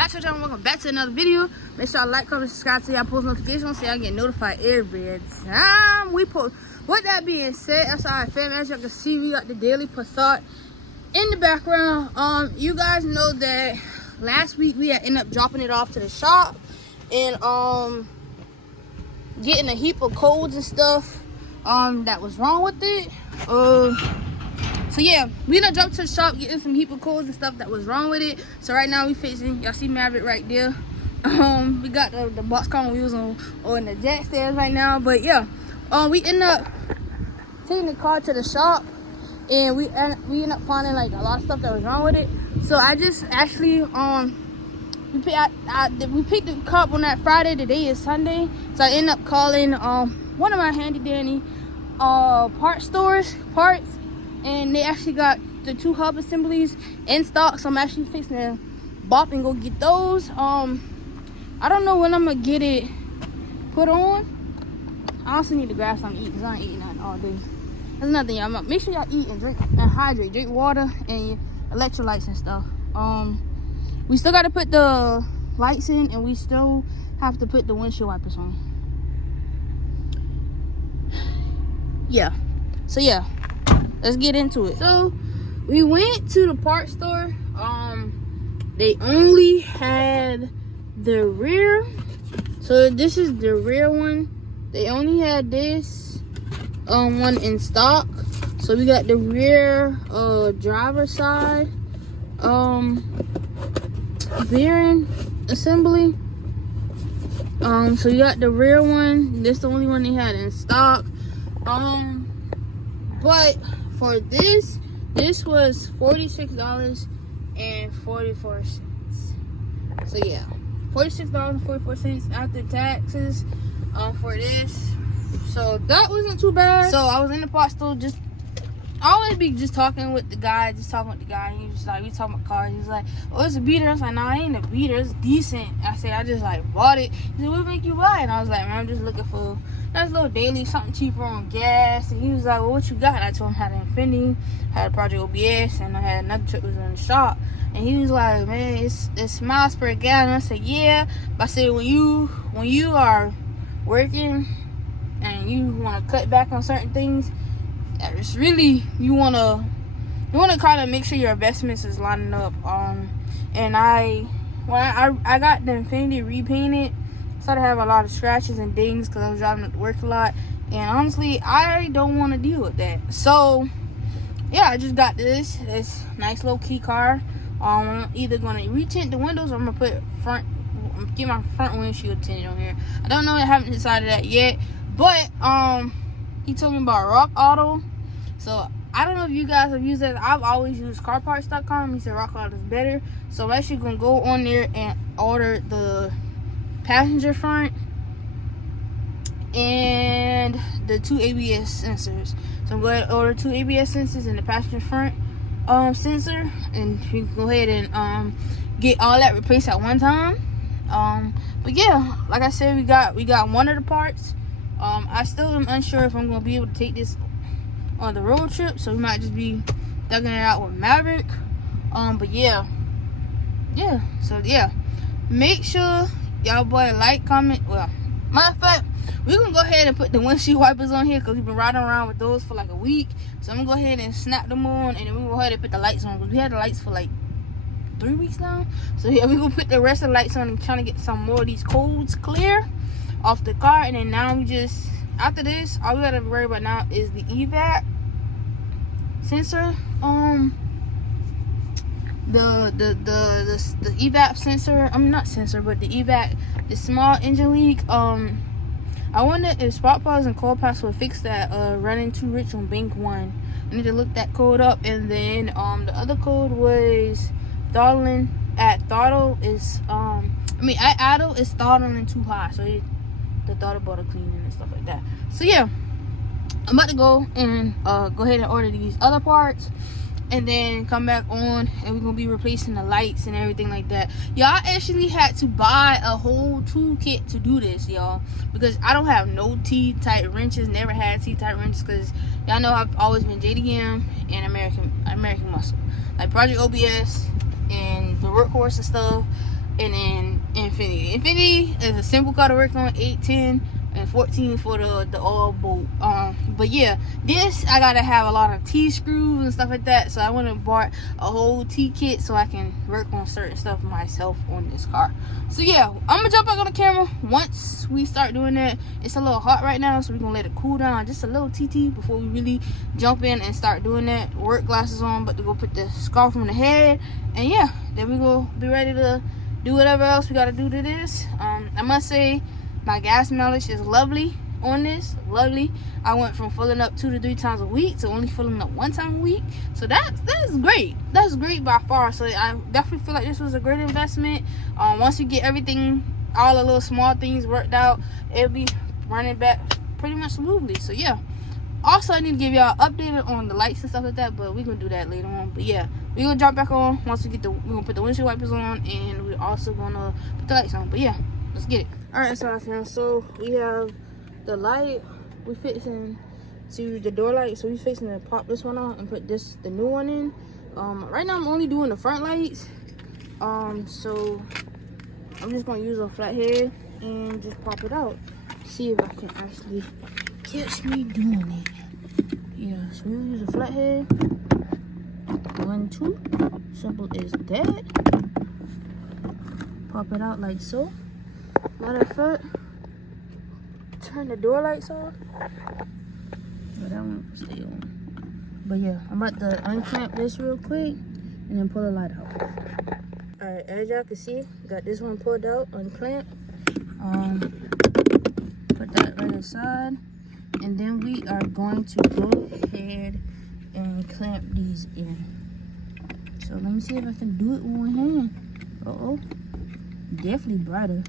back to the channel. Welcome back to another video. Make sure y'all like, comment, subscribe to y'all post notifications so y'all get notified every time we post. With that being said, that's all right, fam. As y'all can see, we got the Daily Passat in the background. You guys know that last week we had ended up dropping it off to the shop and getting a heap of codes and stuff that was wrong with it. So yeah, we done dropped to the shop getting some heap of codes and stuff that was wrong with it. So right now we fixing, y'all see Maverick right there. We got the boxcar wheels on the jack stands right now. But yeah, we end up taking the car to the shop and we end up finding like a lot of stuff that was wrong with it. So I just actually we picked the car up on that Friday. Today is Sunday, so I end up calling one of my handy dandy parts, and they actually got the 2 hub assemblies in stock. So I'm actually fixing to bop and go get those. I don't know when I'm gonna get it put on. I also need to grab something to eat because I ain't eating nothing all day. That's another thing, y'all. Make sure y'all eat and drink and hydrate. Drink water and electrolytes and stuff. We still got to put the lights in, and we still have to put the windshield wipers on. Yeah. So yeah, let's get into it. So we went to the parts store. They only had the rear. So this is the rear one. They only had this one in stock. So we got the rear driver side bearing assembly. So you got the rear one. This is the only one they had in stock. But for this was $46.44. So yeah, $46.44 after taxes for this. So that wasn't too bad. So I was in the parts store, I always be talking with the guy. And he was just like, we talking about cars. He was like, oh, it's a beater. I was like, no, it ain't a beater. It's decent. I said, I just like bought it. He said, what make you buy it? And I was like, man, I'm just looking for that's a little daily, something cheaper on gas. And he was like, well, what you got? And I told him I had an Infiniti, had a Project OBS, and I had another truck that was in the shop. And he was like, man, it's miles per gallon. And I said, yeah. But I said, when you are working and you want to cut back on certain things, it's really you want to kind of make sure your investments is lining up. And when I got the Infiniti repainted, I started having a lot of scratches and dings because I was driving it to work a lot, and honestly I don't want to deal with that. So yeah, I just got this nice low key car. I'm either gonna retint the windows or I'm gonna get my front windshield tinted on here. I don't know, I haven't decided that yet. But he told me about Rock Auto. So I don't know if you guys have used that. I've always used carparts.com. He said Rock Auto is better. So I'm actually gonna go on there and order the passenger front and the 2 ABS sensors. So I'm going to order 2 ABS sensors and the passenger front sensor, and we can go ahead and get all that replaced at one time. But yeah, like I said, we got one of the parts. I still am unsure if I'm gonna be able to take this on the road trip, so we might just be thugging it out with Maverick. But yeah. So yeah, make sure y'all boy like, comment. Well, matter of fact, we're gonna go ahead and put the windshield wipers on here because we've been riding around with those for like a week. So I'm gonna go ahead and snap them on, and then we're gonna go ahead and put the lights on because we had the lights for like 3 weeks now. So yeah, we're gonna put the rest of the lights on and trying to get some more of these codes clear off the car. And then now after this, all we gotta worry about now is the evap sensor. The evap sensor, not sensor, but the evap, the small engine leak. I wonder if Spark Plugs and Cold Pass will fix that running too rich on bank 1. I need to look that code up. And then the other code was throttling at throttle is at idle is throttling too high, so the throttle bottle cleaning and stuff like that. So yeah, I'm about to go and go ahead and order these other parts, and then come back on, and we're gonna be replacing the lights and everything like that. Y'all actually had to buy a whole toolkit to do this, y'all, because I don't have no T-type wrenches. Never had T-type wrenches because y'all know I've always been JDM and American Muscle, like Project OBS and the Workhorse and stuff. and then Infiniti. Infiniti is a simple car to work on, 810 and 14 for the all bolt. But yeah, this I gotta have a lot of T screws and stuff like that, so I went and bought a whole T kit so I can work on certain stuff myself on this car. So yeah, I'm gonna jump back on the camera once we start doing that. It's a little hot right now, so we're gonna let it cool down just a little TT before we really jump in and start doing that. Work glasses on, but to go put the scarf on the head, and yeah, then we go be ready to do whatever else we gotta do to this. I must say my gas mileage is lovely on this. Lovely. I went from filling up 2 to 3 times a week to only filling up 1 time a week. So that is great. That's great by far. So I definitely feel like this was a great investment. Once we get everything, all the little small things worked out, it'll be running back pretty much smoothly. So yeah. Also, I need to give y'all updated on the lights and stuff like that, but we're gonna do that later on. But yeah, we're gonna drop back on once we get we're gonna put the windshield wipers on, and we're also gonna put the lights on. But yeah, let's get it. All right, so we have the light. We fixing to the door light, so we fixing to pop this one out and put the new one in. Right now I'm only doing the front lights. So I'm just gonna use a flathead and just pop it out. See if I can actually catch me doing it. Yeah, so we'll use a flathead. 1, 2. Simple as that. Pop it out like so. Matter of fact, turn the door lights off. Oh, that one stay on. But yeah, I'm about to unclamp this real quick and then pull the light out. Alright, as y'all can see, got this one pulled out, unclamped. Put that right aside. And then we are going to go ahead and clamp these in. So let me see if I can do it with one hand. Uh-oh. Definitely brighter.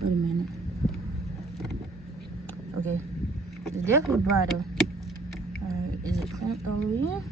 Wait a minute. Okay. It's definitely brighter. Alright, is it clamped all the way in?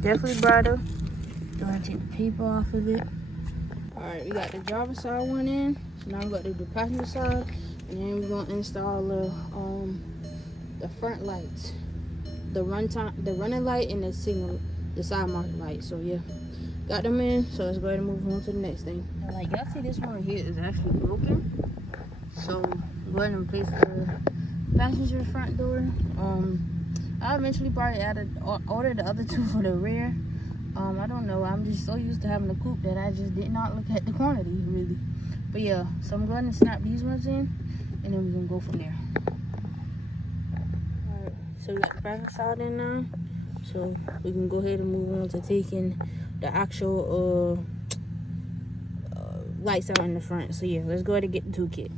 Definitely brighter. Go ahead and take the paper off of it. Alright, we got the driver's side one in. So now we're going to do the passenger side. And then we're going to install the front lights. The running light and the side marker light. So yeah, got them in. So let's go ahead and move on to the next thing. Now, like y'all see, this one here is actually broken. So go ahead and replace the passenger front door. I eventually probably order the other 2 for the rear. I don't know. I'm just so used to having a coupe that I just did not look at the quantity really. But yeah, so I'm going to snap these ones in, and then we're gonna go from there. Alright, so we got the back side in now. So we can go ahead and move on to taking the actual lights out in the front. So yeah, let's go ahead and get the tool kit.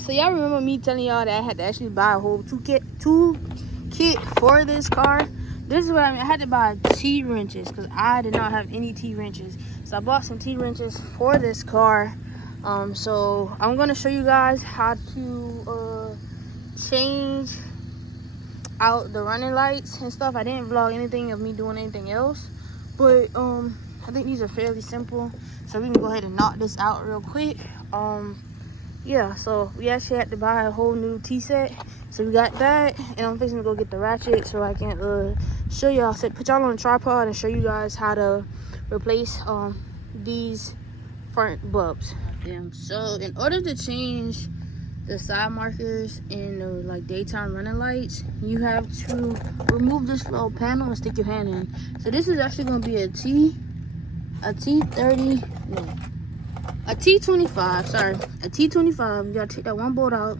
So y'all remember me telling y'all that I had to actually buy a whole tool kit for this car? This is what I mean. I had to buy T-wrenches because I did not have any T-wrenches. So I bought some T-wrenches for this car. So I'm going to show you guys how to change out the running lights and stuff. I didn't vlog anything of me doing anything else. But I think these are fairly simple. So we can go ahead and knock this out real quick. Yeah, so we actually had to buy a whole new T-set. So we got that, and I'm fixing to go get the ratchet so I can show y'all, put y'all on a tripod and show you guys how to replace these front bulbs. So in order to change the side markers and the like daytime running lights, you have to remove this little panel and stick your hand in. So this is actually going to be a T25, sorry, a T25. You gotta take that one bolt out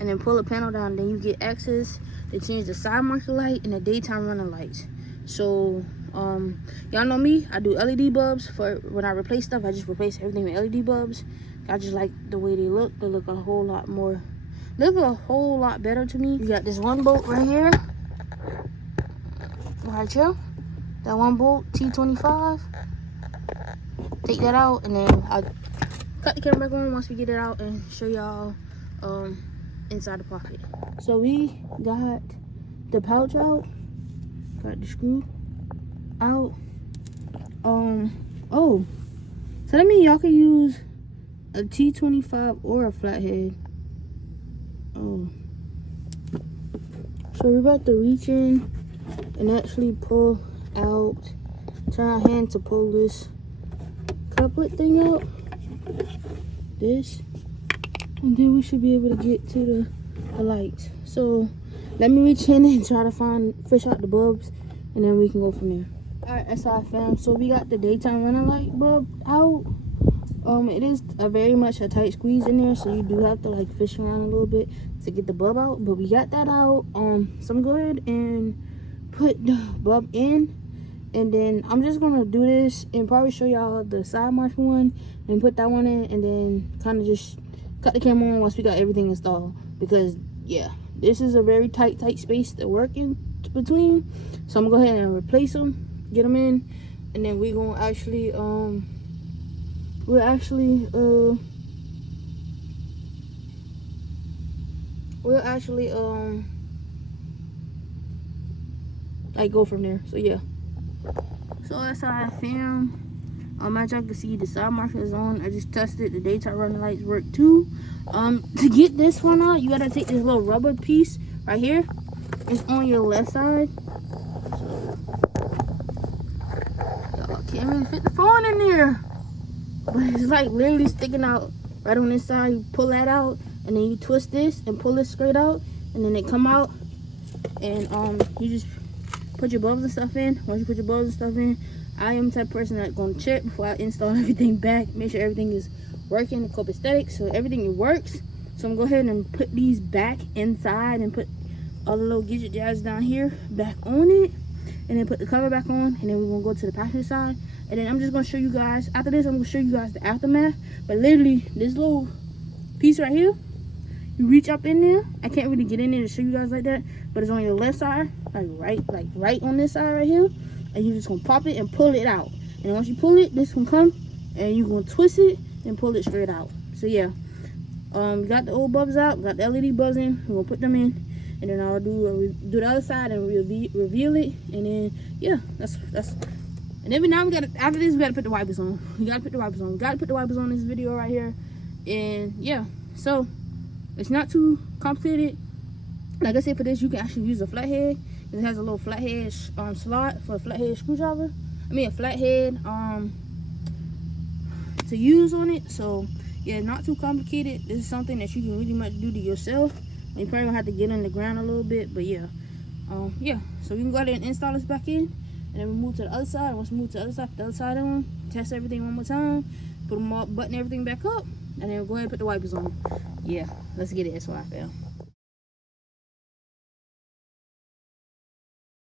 and then pull the panel down. Then you get access to change the side marker light and the daytime running lights. So y'all know me, I do LED bulbs. For when I replace stuff, I just replace everything with LED bulbs. I just like the way they look. They look a whole lot better to me. You got this one bolt right here, right here. That one bolt, T25. Take that out, and then I'll cut the camera back on once we get it out and show y'all inside the pocket. So we got the pouch out, got the screw out. Oh, so that means y'all can use a T25 or a flathead. Oh, So we're about to reach in and actually pull out, turn our hand to pull this couplet thing out, this, and then we should be able to get to the lights. So let me reach in and try to fish out the bulbs, and then we can go from there. All right, that's how I found. So we got the daytime running light bulb out. It is very much a tight squeeze in there, so you do have to like fish around a little bit to get the bulb out, but we got that out. So I'm gonna go ahead and put the bulb in, and then I'm just gonna do this and probably show y'all the side march one and put that one in, and then kind of just cut the camera on once we got everything installed, because yeah, this is a very tight space to work in between. So I'm gonna go ahead and replace them, get them in, and then we're gonna actually like go from there. So yeah, so that's how I filmed. As y'all can see, the side marker is on. I just tested the daytime running lights work too. To get this one out, you gotta take this little rubber piece right here. It's on your left side. Y'all can't really fit the phone in there, but it's like literally sticking out right on this side. You pull that out, and then you twist this and pull it straight out, and then they come out, and you just put your bulbs and stuff in. Once you put your bulbs and stuff in, I am the type of person that's gonna check before I install everything back, make sure everything is working, copacetic, so everything works. So I'm gonna go ahead and put these back inside and put all the little gadget jazz down here back on it, and then put the cover back on, and then we're gonna go to the passenger side, and then I'm just gonna show you guys, after this I'm gonna show you guys the aftermath. But literally this little piece right here, you reach up in there, I can't really get in there to show you guys like that, but it's on your left side, like right on this side right here, and you're just gonna pop it and pull it out, and then once you pull it, this can come and you're gonna twist it and pull it straight out. So yeah, we got the old bulbs out, got the LED bulbs in, we're gonna put them in, and then I'll do the other side and reveal it, and then yeah, that's and then now we gotta, after this we gotta put the wipers on. We gotta put the wipers on this video right here. And yeah, so it's not too complicated. Like I said, for this you can actually use a flathead. It has a little flathead slot for a flathead screwdriver. I mean a flathead to use on it. So yeah, not too complicated. This is something that you can really much do to yourself. You probably gonna have to get in the ground a little bit, but yeah, yeah. So we can go ahead and install this back in, and then we move to the other side. Once we move to the other side, put the other side on, test everything one more time, put them all, button everything back up, and then we'll go ahead and put the wipers on. Yeah, let's get it. That's what I feel.